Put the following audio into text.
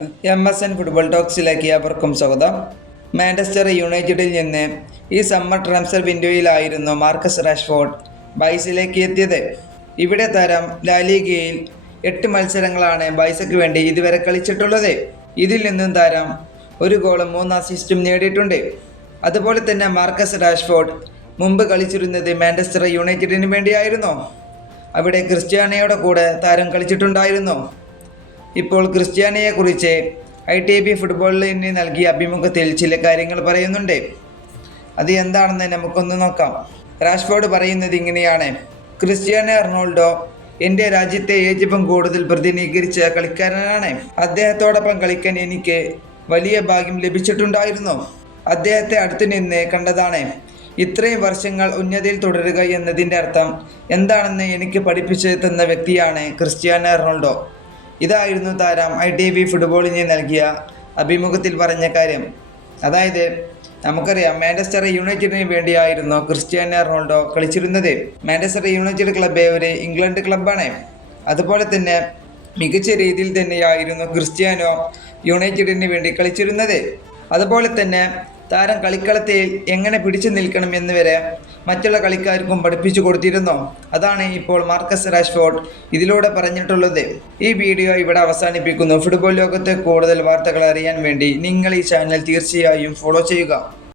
MSN football ടോക്സിലേക്ക് അവർക്കും സ്വാഗതം. Manchester യുണൈറ്റഡിൽ നിന്ന് ഈ സമ്മർ ട്രാൻസ്ഫർ വിൻഡോയിലായിരുന്നു മാർക്കസ് റാഷ്ഫോർഡ് ബൈസിലേക്ക് എത്തിയത്. ഇവിടെ താരം ലാലിഗയിൽ 8 മത്സരങ്ങളാണ് ബൈസയ്ക്ക് വേണ്ടി ഇതുവരെ കളിച്ചിട്ടുള്ളത്. ഇതിൽ നിന്നും താരം 1 ഗോളും 3 അസിസ്റ്റും നേടിയിട്ടുണ്ട്. അതുപോലെ തന്നെ മാർക്കസ് റാഷ്ഫോർഡ് മുമ്പ് കളിച്ചിരുന്നത് മാഞ്ചസ്റ്റർ യുണൈറ്റഡിന് വേണ്ടിയായിരുന്നു. അവിടെ ക്രിസ്ത്യാനോയുടെ കൂടെ താരം കളിച്ചിട്ടുണ്ടായിരുന്നു. ഇപ്പോൾ ക്രിസ്ത്യാനോയെക്കുറിച്ച് ITV ഫുട്ബോളിന് നൽകിയ അഭിമുഖത്തിൽ ചില കാര്യങ്ങൾ പറയുന്നുണ്ട്. അത് എന്താണെന്ന് നമുക്കൊന്ന് നോക്കാം. റാഷ്ഫോർഡ് പറയുന്നത് ഇങ്ങനെയാണ്: ക്രിസ്ത്യാനോ റൊണാൾഡോ എൻ്റെ രാജ്യത്തെ ഏറ്റവും കൂടുതൽ പ്രതിനിധീകരിച്ച കളിക്കാരനാണ്. അദ്ദേഹത്തോടൊപ്പം കളിക്കാൻ എനിക്ക് വലിയ ഭാഗ്യം ലഭിച്ചിട്ടുണ്ടായിരുന്നു. അദ്ദേഹത്തെ അടുത്തു നിന്ന് കണ്ടതാണ്. ഇത്രയും വർഷങ്ങൾ ഉന്നതിയിൽ തുടരുക എന്നതിൻ്റെ അർത്ഥം എന്താണെന്ന് എനിക്ക് പഠിപ്പിച്ചു തന്ന വ്യക്തിയാണ് ക്രിസ്ത്യാനോ റൊണാൾഡോ. ഇതായിരുന്നു താരം ITV ഫുട്ബോളിന് നൽകിയ അഭിമുഖത്തിൽ പറഞ്ഞ കാര്യം. അതായത് നമുക്കറിയാം, മാഞ്ചസ്റ്റർ യുണൈറ്റഡിന് വേണ്ടിയായിരുന്നു ക്രിസ്ത്യാനോ റൊണാൾഡോ കളിച്ചിരുന്നത്. മാഞ്ചസ്റ്റർ യുണൈറ്റഡ് ക്ലബ്ബ് ഒരു ഇംഗ്ലണ്ട് ക്ലബ്ബാണ്. അതുപോലെ തന്നെ മികച്ച രീതിയിൽ തന്നെയായിരുന്നു ക്രിസ്ത്യാനോ യുണൈറ്റഡിന് വേണ്ടി കളിച്ചിരുന്നത്. അതുപോലെ തന്നെ താരം കളിക്കളത്തിൽ എങ്ങനെ പിടിച്ചു നിൽക്കണം എന്ന് വരെ മറ്റുള്ള കളിക്കാർക്കും പഠിപ്പിച്ചു കൊടുത്തിരുന്നു. അതാണ് ഇപ്പോൾ മാർക്കസ് റാഷ്ഫോർഡ് ഇതിലൂടെ പറഞ്ഞിട്ടുള്ളത്. ഈ വീഡിയോ ഇവിടെ അവസാനിപ്പിക്കുന്നു. ഫുട്ബോൾ ലോകത്തെ കൂടുതൽ വാർത്തകൾ അറിയാൻ വേണ്ടി നിങ്ങൾ ഈ ചാനൽ തീർച്ചയായും ഫോളോ ചെയ്യുക.